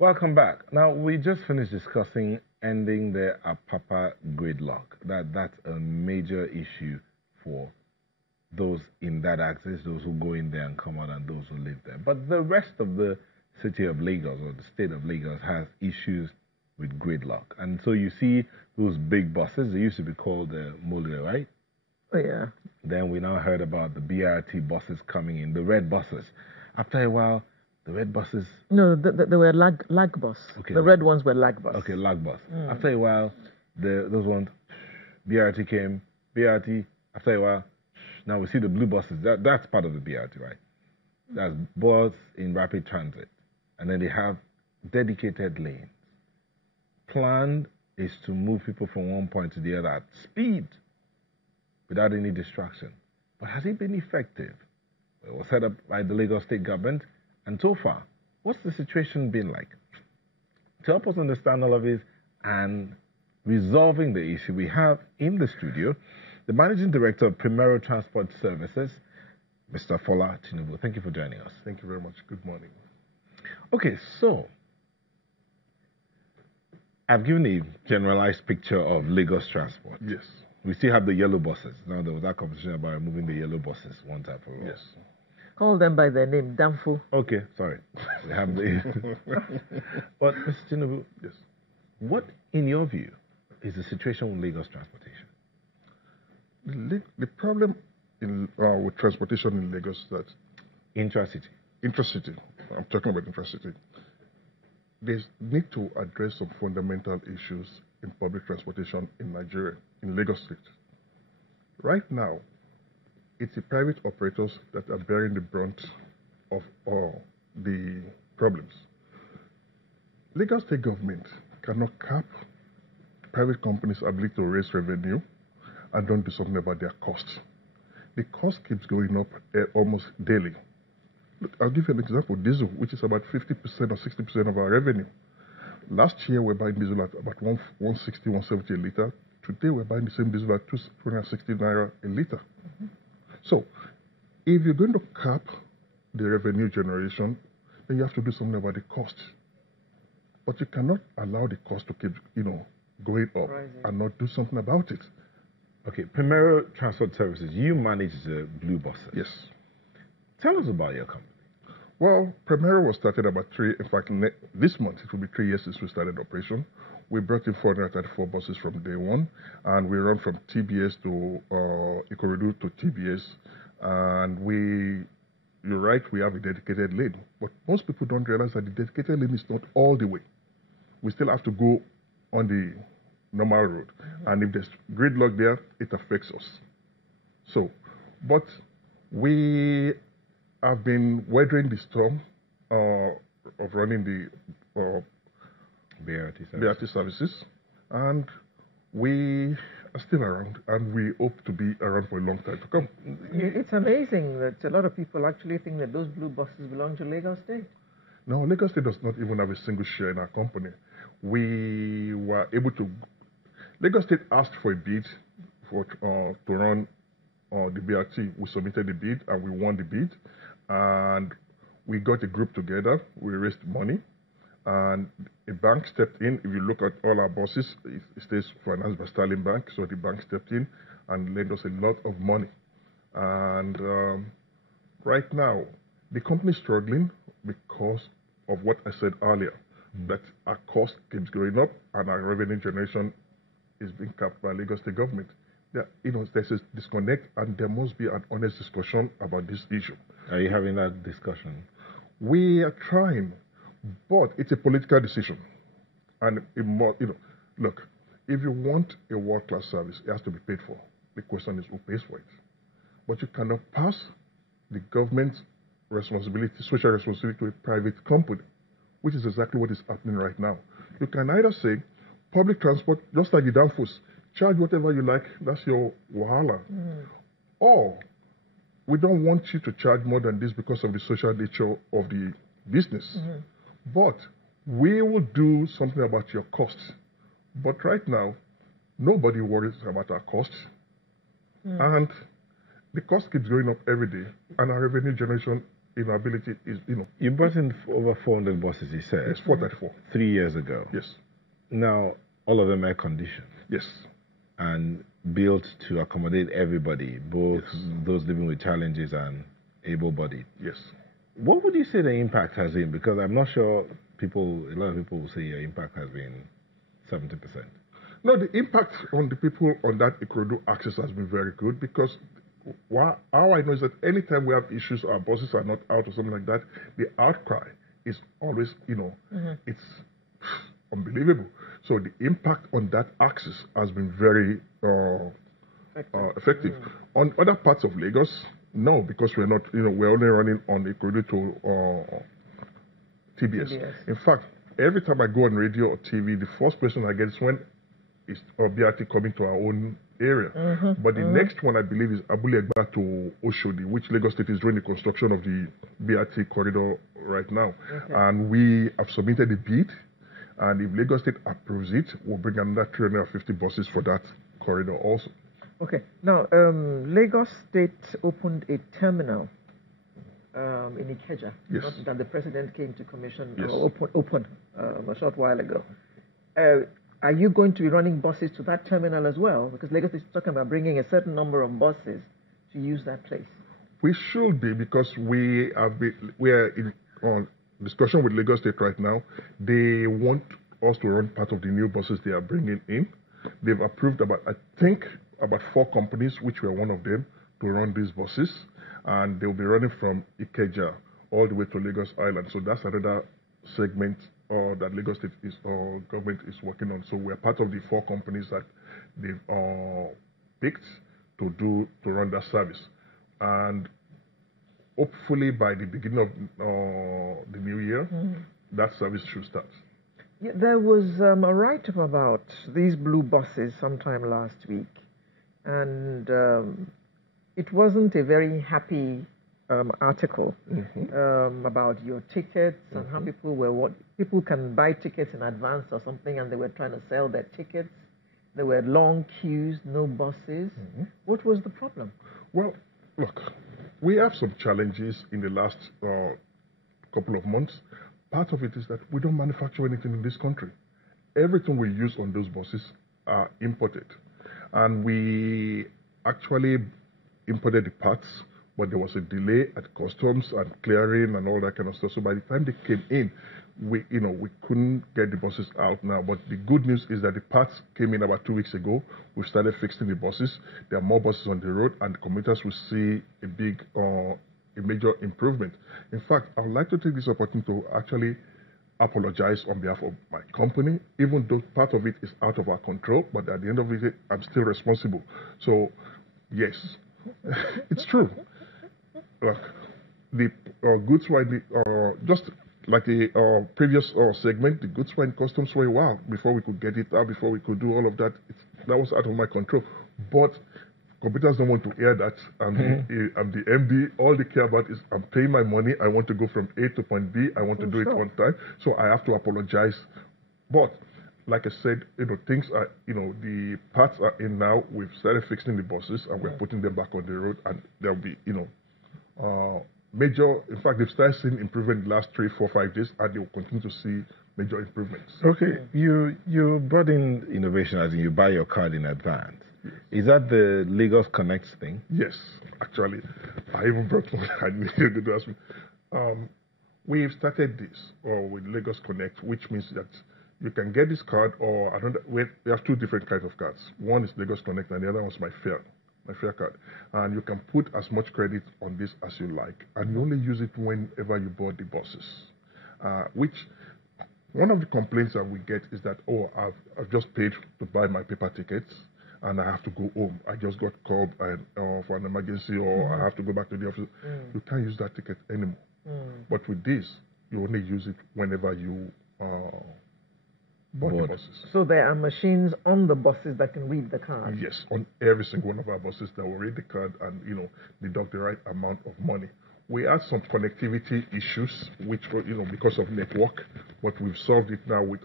Welcome back. Now, we just finished discussing ending the Apapa gridlock. That's a major issue for those in that access, those who go in there and come out, and those who live there. But the rest of the city of Lagos or the state of Lagos has issues with gridlock. And so you see those big buses, they used to be called Mole, right? Oh, yeah. Then we now heard about the BRT buses coming in, the red buses. After a while, the red buses... No, they were lag bus. Okay, the red ones were lag bus. Okay, lag bus. After a while, those ones, BRT came, BRT, after a while, now we see the blue buses. That's part of the BRT, right? That's bus in rapid transit. And then they have dedicated lanes. Plan is to move people from one point to the other at speed without any distraction. But has it been effective? It was set up by the Lagos State government, and so far, what's the situation been like? To help us understand all of this and resolving the issue, we have in the studio the Managing Director of Primero Transport Services, Mr. Fola Tinubu. Thank you for joining us. Thank you very much. Good morning. Okay, so I've given a generalized picture of Lagos transport. Yes. We still have the yellow buses. Now, there was that conversation about removing the yellow buses one time for all. Yes. Call them by their name, Danfo. Okay, sorry. We have the... But, Mr. Tinubu, yes. What, in your view, is the situation with Lagos transportation? The problem with transportation in Lagos is that... Intracity. Intracity. I'm talking about intracity. They need to address some fundamental issues in public transportation in Nigeria, in Lagos State. Right now, it's the private operators that are bearing the brunt of all the problems. Lagos State government cannot cap private companies' ability to raise revenue and don't do something about their costs. The cost keeps going up almost daily. Look, I'll give you an example. Diesel, which is about 50% or 60% of our revenue. Last year, we're buying diesel at about 160, 170 a liter. Today, we're buying the same diesel at 260 naira a liter. So, if you're going to cap the revenue generation, then you have to do something about the cost. But you cannot allow the cost to keep, going up and not do something about it. Okay, Primero Transport Services, you manage the blue buses. Yes. Tell us about your company. Well, Primero was started about this month, it will be 3 years since we started operation. We brought in 434 buses from day one, and we run from TBS to Ikorodu to TBS. And you're right, we have a dedicated lane. But most people don't realize that the dedicated lane is not all the way. We still have to go on the normal road. And if there's gridlock there, it affects us. So, but we have been weathering the storm of running the BRT services, and we are still around, and we hope to be around for a long time to come. It's amazing that a lot of people actually think that those blue buses belong to Lagos State. No, Lagos State does not even have a single share in our company. We were able to... Lagos State asked for a bid to run the BRT. We submitted the bid, and we won the bid. And we got a group together. We raised money. And a bank stepped in. If you look at all our buses, it stays financed by Sterling Bank. So the bank stepped in and lent us a lot of money. And right now, the company is struggling because of what I said earlier, that our cost keeps going up and our revenue generation is being capped by Lagos State government. There's a disconnect, and there must be an honest discussion about this issue. Are you having that discussion? We are trying, but it's a political decision. And look, if you want a world-class service, it has to be paid for. The question is who pays for it. But you cannot pass the government's responsibility, social responsibility, to a private company, which is exactly what is happening right now. You can either say public transport, just like the Danfos, charge whatever you like, that's your wahala. Or we don't want you to charge more than this because of the social nature of the business. But we will do something about your costs. But right now, nobody worries about our costs. And the cost keeps going up every day, and our revenue generation ability is, You brought in over 400 buses, you said, it's 434. 3 years ago. Yes. Now, all of them air conditioned Yes. and built to accommodate everybody, both Yes. those living with challenges and able-bodied. Yes. What would you say the impact has been? Because I'm not sure a lot of people will say your impact has been 70%. No, the impact on the people on that Ikorodu axis has been very good because how I know is that anytime we have issues, our buses are not out or something like that, the outcry is always, it's unbelievable. So the impact on that axis has been very effective. On other parts of Lagos, no, because we're not, we're only running on Ikorodu to TBS. In fact, every time I go on radio or TV, the first question I get is when is BRT coming to our own area. But the next one, I believe, is Abule Egba to Oshodi, which Lagos State is doing the construction of the BRT corridor right now. Okay. And we have submitted a bid, and if Lagos State approves it, we'll bring another 350 buses for that corridor also. Okay. Now, Lagos State opened a terminal in Ikeja. Yes. That the president came to commission Yes. open a short while ago. Are you going to be running buses to that terminal as well? Because Lagos is talking about bringing a certain number of buses to use that place. We should be, because we are in discussion with Lagos State right now. They want us to run part of the new buses they are bringing in. They've approved about 4 companies, which were one of them, to run these buses, and they'll be running from Ikeja all the way to Lagos Island. So that's another segment that Lagos State government is working on. So we're part of the 4 companies that they've picked to run that service, and hopefully by the beginning of the new year, that service should start. Yeah, there was a write-up about these blue buses sometime last week, and it wasn't a very happy article about your tickets and how people can buy tickets in advance or something, and they were trying to sell their tickets. There were long queues, no buses. What was the problem? Well, look, we have some challenges in the last couple of months. Part of it is that we don't manufacture anything in this country. Everything we use on those buses are imported. And we actually imported the parts, but there was a delay at customs and clearing and all that kind of stuff. So by the time they came in, we couldn't get the buses out now. But the good news is that the parts came in about 2 weeks ago. We started fixing the buses. There are more buses on the road, and the commuters will see a major improvement. In fact, I would like to take this opportunity to actually apologize on behalf of my company, even though part of it is out of our control, but at the end of it, I'm still responsible. So, yes, it's true. Look, the goods were just like the previous segment, the goods were in customs for a while before we could get it out, before we could do all of that. That was out of my control. But computers don't want to hear that. I'm the MD. All they care about is I'm paying my money. I want to go from A to point B. I want to do it on time. So I have to apologize. But like I said, things are, the parts are in now. We've started fixing the buses and we're putting them back on the road, and there'll be, major. In fact, they've started seeing improvement in the last 3, 4, 5 days, and they will continue to see major improvements. Okay, you brought in innovation, as in you buy your card in advance. Yes. Is that the Lagos Connect thing? Yes, actually, I even brought one. I needed to ask me. We've started this with Lagos Connect, which means that you can get this card, or another. We have 2 different kinds of cards. One is Lagos Connect, and the other one is my fare card. And you can put as much credit on this as you like, and you only use it whenever you board the buses. Which one of the complaints that we get is that, I've just paid to buy my paper tickets, and I have to go home. I just got called for an emergency, or I have to go back to the office. You can't use that ticket anymore. But with this, you only use it whenever you board the buses. So there are machines on the buses that can read the card? Yes, on every single one of our buses that will read the card and, deduct the right amount of money. We had some connectivity issues, which were, because of network, but we've solved it now with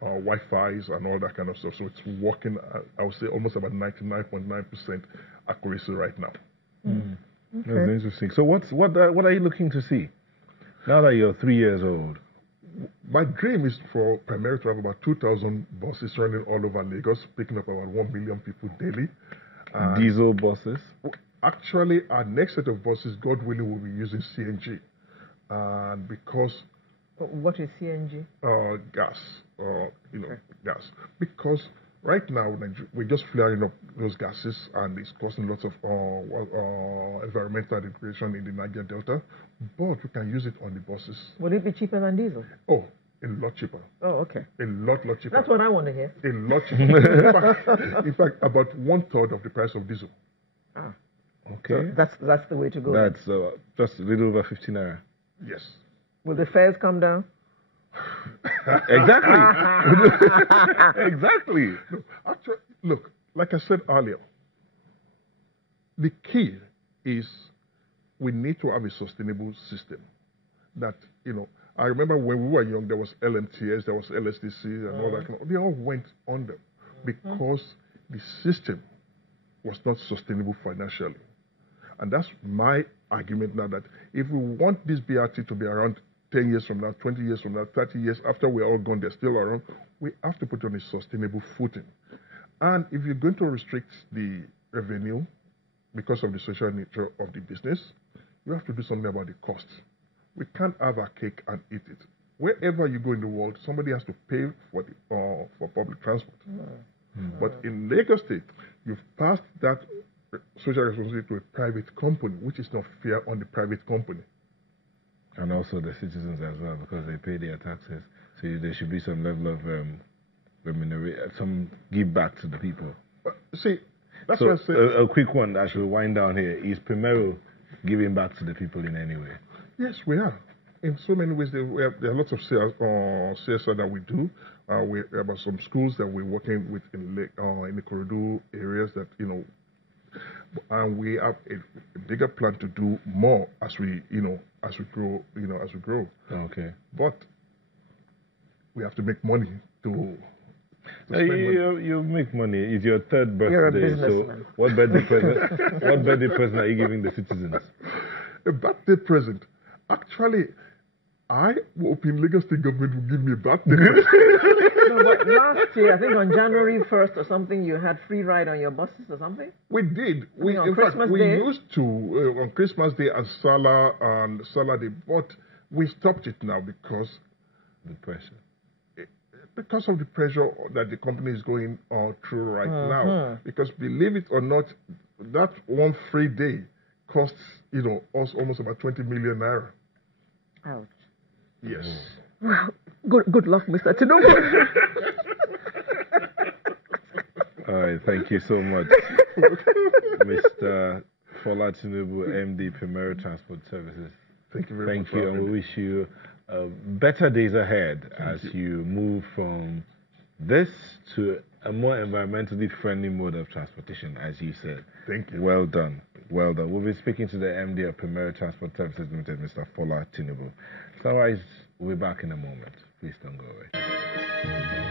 Wi-Fi's and all that kind of stuff. So it's working, I would say, almost about 99.9% accuracy right now. That's interesting. So what are you looking to see now that you're 3 years old? My dream is for Primero to have about 2,000 buses running all over Lagos, picking up about 1 million people daily. Diesel buses? Actually, our next set of buses, God willing, will be using CNG. And because... What is CNG? Gas. Gas. Because right now, we're just flaring up those gases, and it's causing lots of environmental degradation in the Niger Delta. But we can use it on the buses. Would it be cheaper than diesel? Oh, a lot cheaper. Oh, okay. A lot cheaper. That's what I want to hear. A lot cheaper. in fact, about 1/3 of the price of diesel. Ah. Okay. So that's the way to go. That's just a little over 50 naira. Yes. Will the fares come down? Exactly. Exactly. No, actually, look, like I said earlier, the key is we need to have a sustainable system. That, I remember when we were young, there was LMTS, there was LSTC, and all that. They all went under because the system was not sustainable financially. And that's my argument now, that if we want this BRT to be around 10 years from now, 20 years from now, 30 years after we're all gone, they're still around, we have to put on a sustainable footing. And if you're going to restrict the revenue because of the social nature of the business, you have to do something about the costs. We can't have our cake and eat it. Wherever you go in the world, somebody has to pay for public transport. But in Lagos State, you've passed that social responsibility to a private company, which is not fair on the private company. And also the citizens as well, because they pay their taxes. So there should be some level of remuneration, some give back to the people. See, that's so what I said. A quick one as we wind down here. Is Primero giving back to the people in any way? Yes, we are. In so many ways, there are lots of CSR that we do. We have some schools that we're working with in the Ikorodu areas that, and we have a bigger plan to do more as we grow. Okay. But we have to make money to spend money. You make money. It's your third birthday. You're a businessman. So what birthday present are you giving the citizens? A birthday present. Actually, I hope in Lagos State government will give me a birthday present. No, but last year, I think on January 1st or something, you had free ride on your buses or something? We did. On In Christmas fact, we Day? used to on Christmas Day and Salah Day, but we stopped it now because The pressure. Because of the pressure that the company is going through right now. Because believe it or not, that one free day costs us almost about 20 million naira. Ouch. Yes. Well, good luck, Mr. Tinubu. All right, thank you so much, Mr. Fola Tinubu, MD, Primero Transport Services. Thank you very much. Thank you, and we wish you better days ahead as you move from this to a more environmentally friendly mode of transportation, as you said. Thank you. Well done. Well done. We'll be speaking to the MD of Primero Transport Services Limited, Mr. Fola Tinubu. Otherwise, we'll be back in a moment. Please don't go away.